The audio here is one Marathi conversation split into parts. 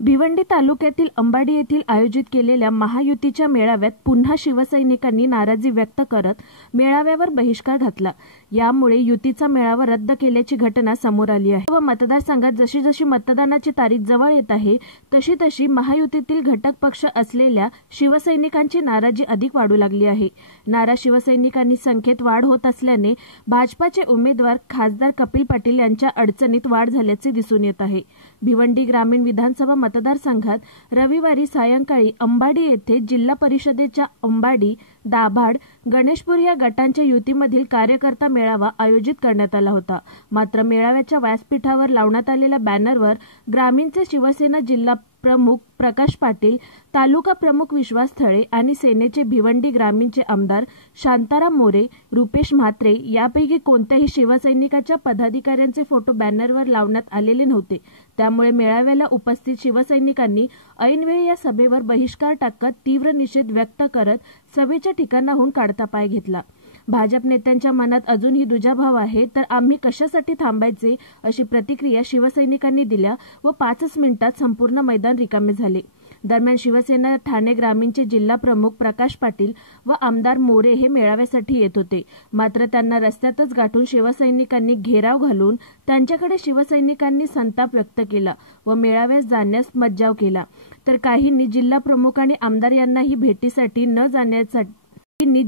भिवंडी तालुक्यातील अंबाडी येथील आयोजित केलेल्या महायुतीच्या मेळाव्यात पुन्हा शिवसैनिकांनी नाराजी व्यक्त करत मेळाव्यावर बहिष्कार घातला। यामुळे युतीचा मेळावा रद्द केल्याची घटना समोर आली आहे व मतदारसंघात जशी जशी मतदानाची तारीख जवळ येत आहे तशी तशी महायुतीतील घटक पक्ष असलेल्या शिवसैनिकांची नाराजी अधिक वाढू लागली आहे। नाराज शिवसैनिकांनी संख्येत वाढ होत असल्याने भाजपाचे उमेदवार खासदार कपिल पाटील यांच्या अडचणीत वाढ झाल्याचे दिसून येत आहे। भिवंडी ग्रामीण विधानसभा मतदारसंघात रविवारी सायंकाळी अंबाडी येथे जिल्हा परिषदेच्या अंबाडी, दाभाड, गणेशपूर या गटांच्या युतीमधील कार्यकर्ता मेळावा आयोजित करण्यात आला होता। मात्र मेळाव्याच्या व्यासपीठावर लावण्यात आलेल्या बॅनरवर ग्रामीणचे शिवसेना जिल्हा प्रमुख प्रकाश पाटील, तालुका प्रमुख विश्वास थळे आणि सेनेचे भिवंडी ग्रामीणचे आमदार शांताराम मोरे, रुपेश म्हात्रे यापैकी कोणत्याही शिवसैनिकाच्या पदाधिकाऱ्यांचे फोटो बॅनरवर लावण्यात आलेले नव्हते। त्यामुळे मेळाव्याला उपस्थित शिवसैनिकांनी ऐनवेळी या सभेवर बहिष्कार टाकत तीव्र निषेध व्यक्त करत सभेच्या ठिकाणाहून काढता पाय घेतला। भाजप नेत्यांच्या मनात अजूनही दुजाभाव आहे तर आम्ही कशासाठी थांबायचे अशी प्रतिक्रिया शिवसैनिकांनी दिल्या व 5 मिनिटात संपूर्ण मैदान रिकामे झाले। दरम्यान शिवसेना ठाणे ग्रामीणचे जिल्हा प्रमुख प्रकाश पाटील व आमदार मोरे हे मेळाव्यासाठी येत होते। मात्र त्यांना रस्त्यातच गाठून शिवसैनिकांनी घेराव घालून त्यांच्याकडे शिवसैनिकांनी संताप व्यक्त केला व मेळाव्यास जाण्यास मज्जाव केला। तर काहींनी जिल्हा प्रमुख आणि आमदार यांनाही भेटीसाठी न जाण्यासाठी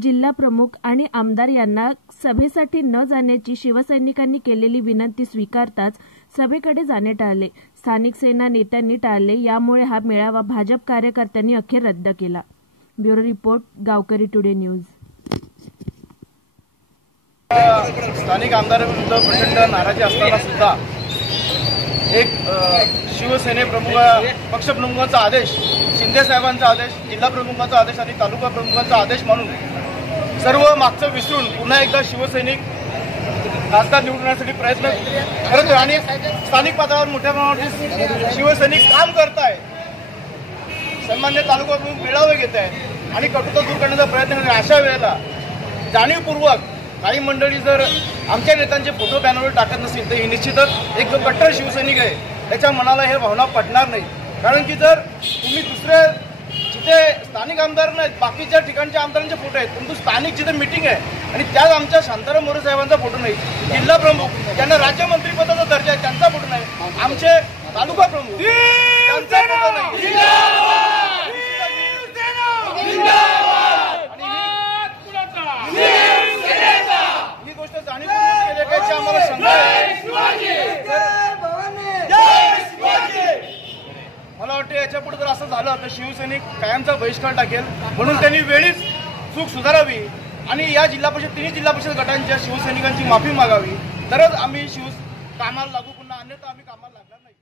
जिल्हा प्रमुख आणि आमदार यांना सभेसाठी न जाण्याची शिवसैनिकांनी केलेली विनंती स्वीकारताच सभेकडे जाणे टाळले। स्थानिक सेना नेत्यांनी टाळले। यामुळे हा मेळावा भाजप कार्यकर्त्यांनी अखेर रद्द केला। ब्युरो रिपोर्ट, गावकरी टुडे न्यूज। स्थानिक आमदारांविरुद्ध प्रचंड नाराजी असताना सुद्धा एक शिवसेने प्रमुख पक्षप्रमुखांचा आदेश, शिंदे साहेबांचा आदेश, जिल्हा प्रमुखांचा आदेश आणि तालुका प्रमुखांचा आदेश म्हणून सर्व मागचं विसरून पुन्हा एकदा शिवसैनिक खासदार निवडण्यासाठी प्रयत्न करतोय आणि स्थानिक पातळीवर मोठ्या प्रमाणावर शिवसैनिक काम करताय। सन्मान्य तालुका प्रमुख मेळावे घेत आहे आणि कटुता दूर करण्याचा प्रयत्न करत आहे। अशा वेळेला जाणीवपूर्वक काही मंडळी जर आमच्या नेत्यांचे फोटो बॅनरवर टाकत नसेल तर ही निश्चितच एक जो कट्टर शिवसैनिक आहे त्याच्या मनाला हे भावना पटणार नाही। कारण की जर तुम्ही दुसऱ्या जिथे स्थानिक आमदार नाहीत बाकीच्या ठिकाणच्या आमदारांचे फोटो आहेत परंतु स्थानिक जिथे मीटिंग आहे आणि त्यात आमच्या शांताराम मोरे साहेबांचा फोटो नाही, जिल्हा प्रमुख ज्यांना राज्यमंत्रीपदाचा दर्जा आहे त्यांचा फोटो नाही, आमचे तालुका प्रमुख त्यांचा फोटो नाही। ही गोष्ट जाणीवपूर्वक केल्याची आम्हाला शंका आहे। मला वाटतं याच्या पुढे जर असं झालं तर शिवसैनिक कायमचा बहिष्कार टाकेल। म्हणून त्यांनी वेळीच चूक सुधारावी आणि या तिन्ही जिल्हा परिषद गटांच्या शिवसैनिकांची माफी मागावी, तरच आम्ही कामाला लागू, पुन्हा अन्यथा आम्ही कामाला लागणार नाही।